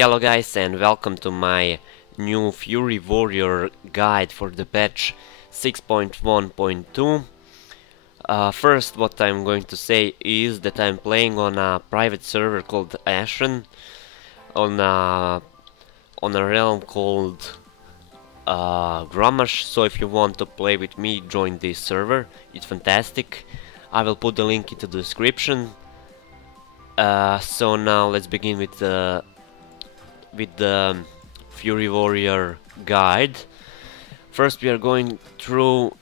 Hello guys and welcome to my new Fury Warrior guide for the patch 6.1.2. First, what I'm going to say is that I'm playing on a private server called Ashen on a realm called Grommash. So if you want to play with me, join this server. It's fantastic. I will put the link into the description. So now let's begin with the Fury Warrior guide. First we are going through,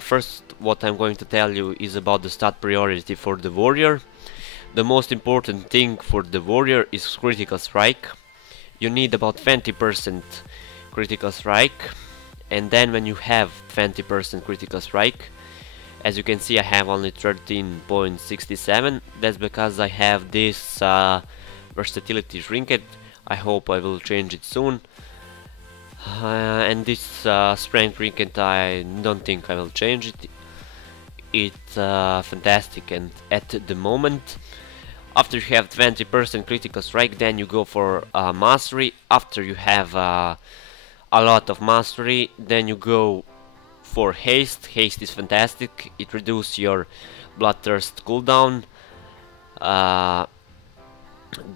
first what I'm going to tell you is about the stat priority for the warrior. The most important thing for the warrior is critical strike. You need about 20% critical strike, and then when you have 20% critical strike, as you can see I have only 13.67. That's because I have this versatility trinket. I hope I will change it soon. And this strength trinket, I don't think I will change it. It's fantastic, and at the moment, after you have 20% critical strike, then you go for mastery. After you have a lot of mastery, then you go for haste. Haste is fantastic. It reduces your bloodthirst cooldown.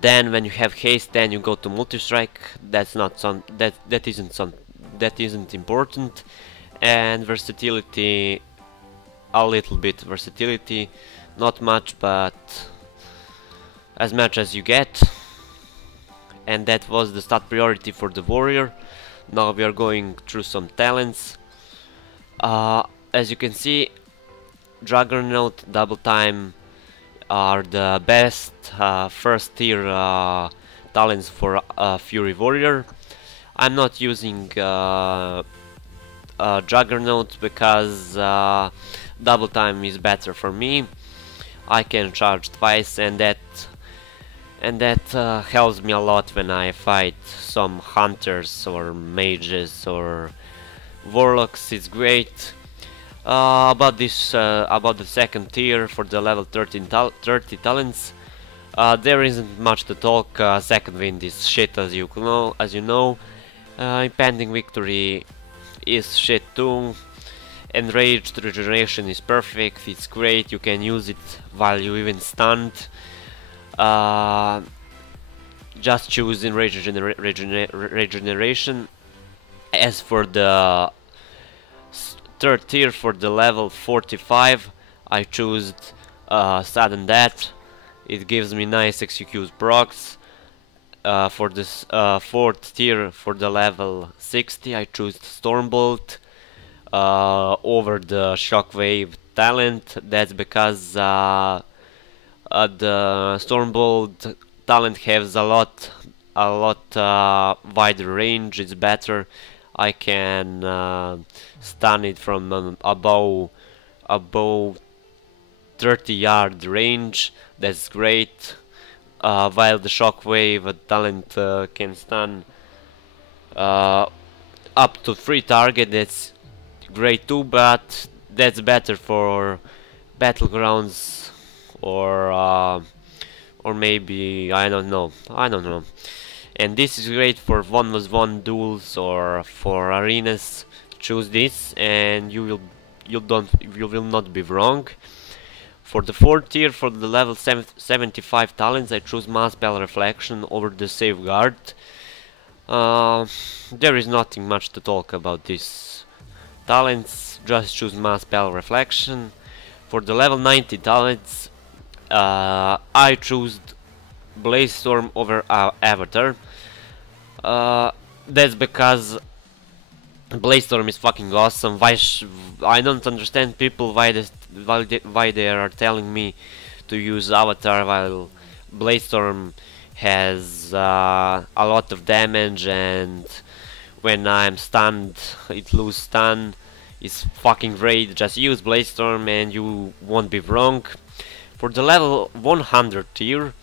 Then when you have haste, then you go to multi-strike. That's not some that isn't important. And versatility, a little bit versatility, not much, but as much as you get. And that was the stat priority for the warrior. Now we are going through some talents. As you can see, Juggernaut, Double Time are the best first tier talents for Fury Warrior. I'm not using Juggernaut because Double Time is better for me. I can charge twice, and that helps me a lot when I fight some hunters or mages or warlocks. It's great. About the second tier for the level 30 talents, there isn't much to talk. Second wind is shit, as you know. Impending victory is shit too. Enraged regeneration is perfect. It's great. You can use it while you even stunned. Just choose enraged regeneration. As for the third tier for the level 45, I choose Sudden Death. It gives me nice execute procs. For this fourth tier for the level 60, I choose Stormbolt over the Shockwave talent. That's because the Stormbolt talent has a lot wider range. It's better. I can stun it from above 30-yard range. That's great. While the Shockwave talent can stun up to 3 targets, that's great too. But that's better for battlegrounds or maybe I don't know. And this is great for 1v1 duels or for arenas. Choose this and you will not be wrong. For the fourth tier, for the level 75 talents, I choose Mass Spell Reflection over the Safeguard. There is nothing much to talk about these talents. Just choose Mass Spell Reflection. For the level 90 talents, I choose Blaze Storm over Avatar. That's because Blaze Storm is fucking awesome. I don't understand people why they are telling me to use Avatar while Blaze Storm has a lot of damage, and when I'm stunned it loses stun. It's fucking great. Just use Blaze Storm and you won't be wrong. For the level 100 tier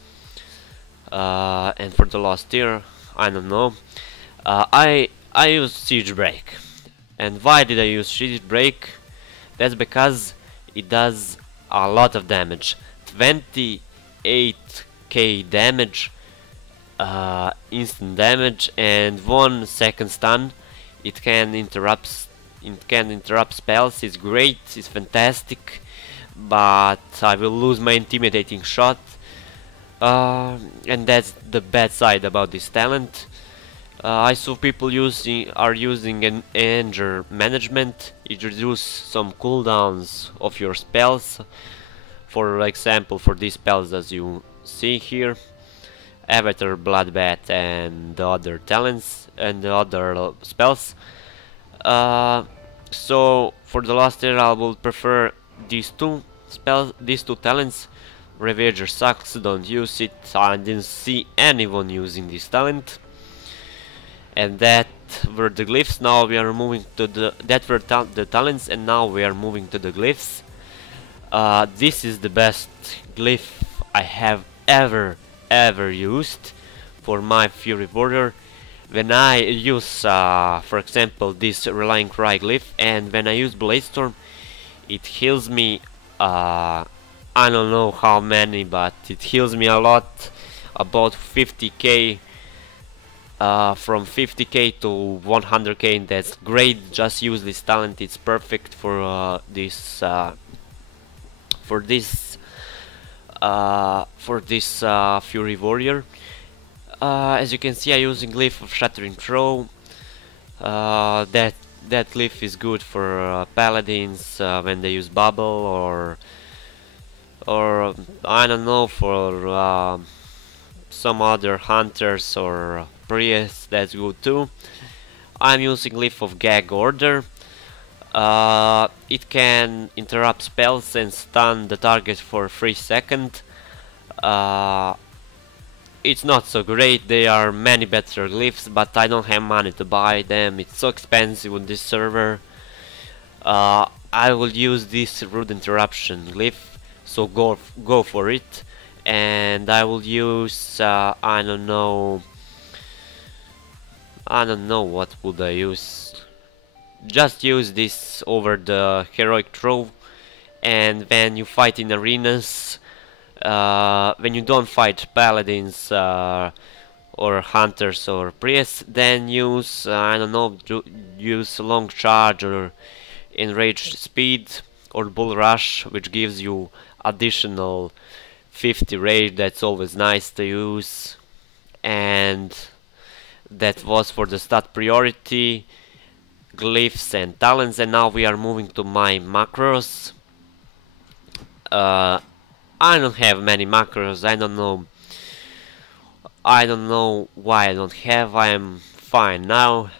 and for the last tier, I don't know, I use Siege Break. And why did I use Siege Break? That's because it does a lot of damage. 28k damage instant damage and 1 second stun. It can interrupt spells. It's great, it's fantastic, but I will lose my intimidating shot, and that's the bad side about this talent. I saw people are using an anger management. It reduces some cooldowns of your spells. For example, for these spells as you see here, Avatar, Bloodbath, and the other talents and the other spells. So for the last year I will prefer these two talents. Ravager sucks, don't use it. I didn't see anyone using this talent. And that were the glyphs. Now we are moving to the talents, and now we are moving to the glyphs. This is the best glyph I have ever used for my Fury Warrior. When I use, for example, this Relying Cry glyph, and when I use Bladestorm, it heals me, I don't know how many, but it heals me a lot, about 50k, from 50k to 100k. That's great. Just use this talent, it's perfect for this Fury Warrior. As you can see, I'm using Glyph of Shattering Throw. That glyph is good for paladins when they use bubble, or I don't know, for some other hunters or priests. That's good too. I'm using Glyph of Gag Order. It can interrupt spells and stun the target for 3 seconds. It's not so great. There are many better glyphs, but I don't have money to buy them. It's so expensive on this server. I will use this Rude Interruption glyph, so go for it. And I will use I don't know what would I use. Just use this over the Heroic Throw, and when you fight in arenas, when you don't fight paladins or hunters or priests, then use I don't know, use Long Charge or Enraged Speed or Bull Rush, which gives you additional 50 rage. That's always nice to use. And that was for the stat priority, glyphs and talents. And now we are moving to my macros. I don't have many macros. I don't know why I don't have. I am fine now.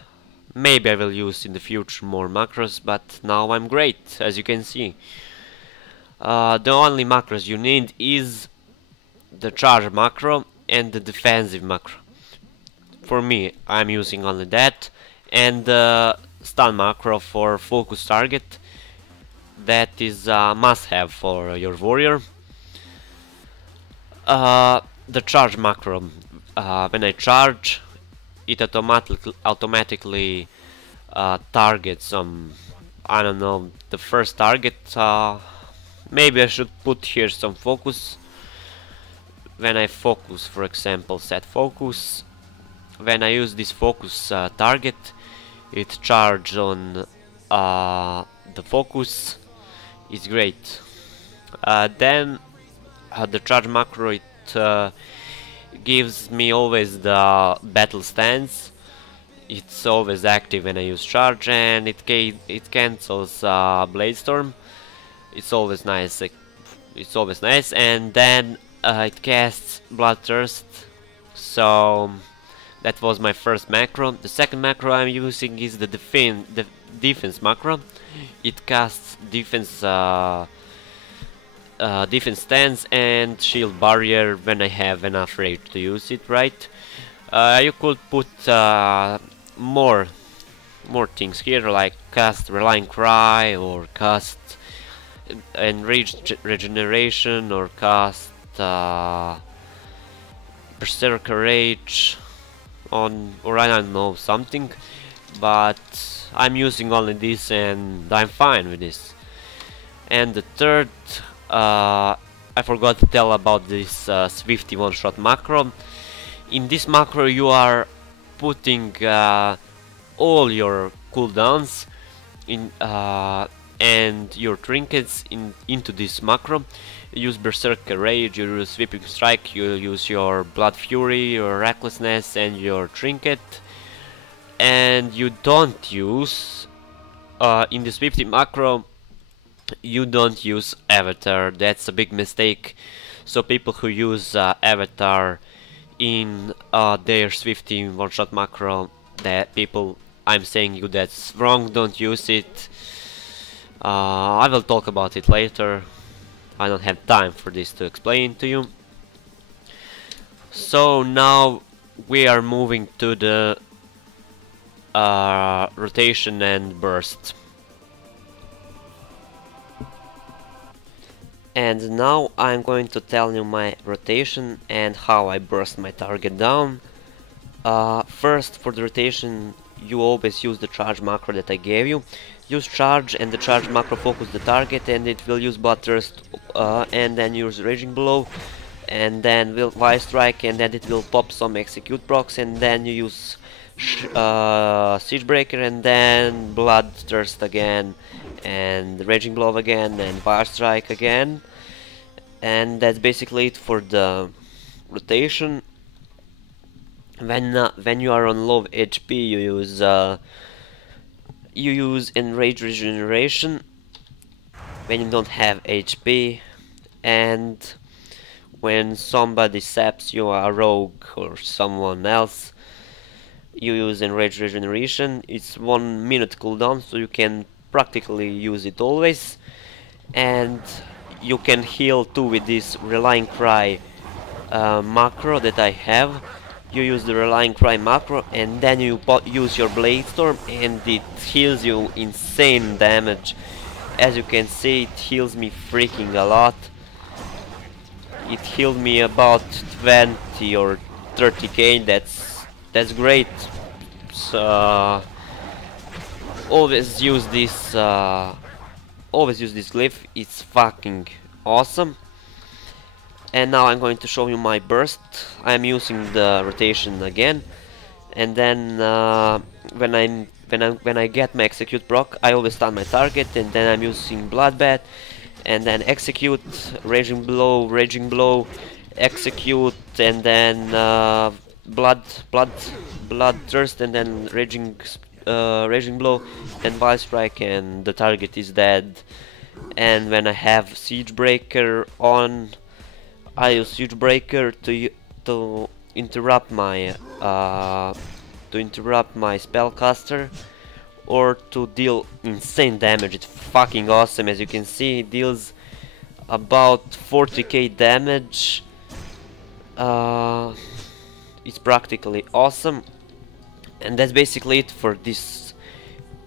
Maybe I will use in the future more macros, but now I'm great, as you can see. The only macros you need is the charge macro and the defensive macro. For me, I'm using only that, and the stun macro for focus target. That is a must-have for your warrior. The charge macro, when I charge, it automatically targets I don't know, the first target. Maybe I should put here some focus. When I focus, for example, set focus. When I use this focus target, it charges on the focus. It's great. Then the charge macro, it gives me always the battle stance. It's always active when I use charge, and it cancels Bladestorm. It's always nice. And then it casts Bloodthirst. So that was my first macro. The second macro I'm using is the defense macro. It casts defense stance and shield barrier when I have enough rage to use it, right? You could put more things here, like cast Relying Cry, or cast Enraged Regeneration, or cast Berserker Rage on, or I don't know, something. But I'm using only this, and I'm fine with this. And the third, I forgot to tell about this Swifty one-shot macro. In this macro you are putting all your cooldowns in and your trinkets into this macro. You use Berserker Rage, you use Sweeping Strike, you use your Blood Fury, your Recklessness and your trinket, and you don't use in the Swiftys macro you don't use Avatar. That's a big mistake. So people who use Avatar in their Swiftys one-shot macro, that people, I'm saying you that's wrong, don't use it. I will talk about it later. I don't have time for this to explain to you. So now we are moving to the rotation and burst. And now I'm going to tell you my rotation and how I burst my target down. First, for the rotation, you always use the charge macro that I gave you. Use charge and the charge macro focus the target, and it will use Bloodthirst, and then use Raging Blow, and then will Wild Strike, and then it will pop some execute procs, and then you use Siegebreaker, and then Bloodthirst again, and Raging Blow again, and Wild Strike again. And that's basically it for the rotation. When you are on low HP, you use Enrage Regeneration when you don't have HP, and when somebody saps you, a rogue or someone else, you use Enrage Regeneration. It's 1 minute cooldown, so you can practically use it always, and you can heal too with this Rallying Cry macro that I have. You use the Rallying Cry macro, and then you use your Blade Storm, and it heals you insane damage. As you can see, it heals me freaking a lot. It healed me about 20 or 30k. That's great. So always use this glyph. It's fucking awesome. And now I'm going to show you my burst. I'm using the rotation again, and then when I get my execute proc, I always stun my target, and then I'm using Bloodbath, and then execute, Raging Blow, execute, and then Bloodthirst, and then Raging Blow, and Wild Strike, and the target is dead. And when I have Siegebreaker on, I use Siegebreaker to interrupt my spellcaster, or to deal insane damage. It's fucking awesome. As you can see, it deals about 40k damage. It's practically awesome. And that's basically it for this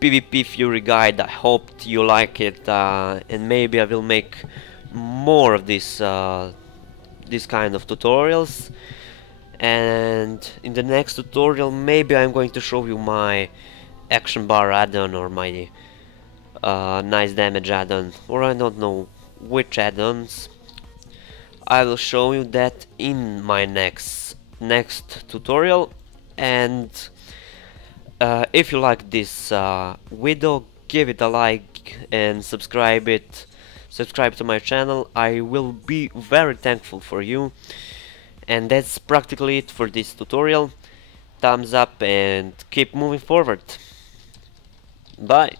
PvP Fury guide. I hope you like it, and maybe I will make more of this kind of tutorials. And in the next tutorial, maybe I'm going to show you my action bar add-on, or my nice damage add-on, or I don't know which add-ons. I will show you that in my next tutorial. And if you like this video, give it a like and subscribe to my channel. I will be very thankful for you. And that's practically it for this tutorial. Thumbs up and keep moving forward. Bye.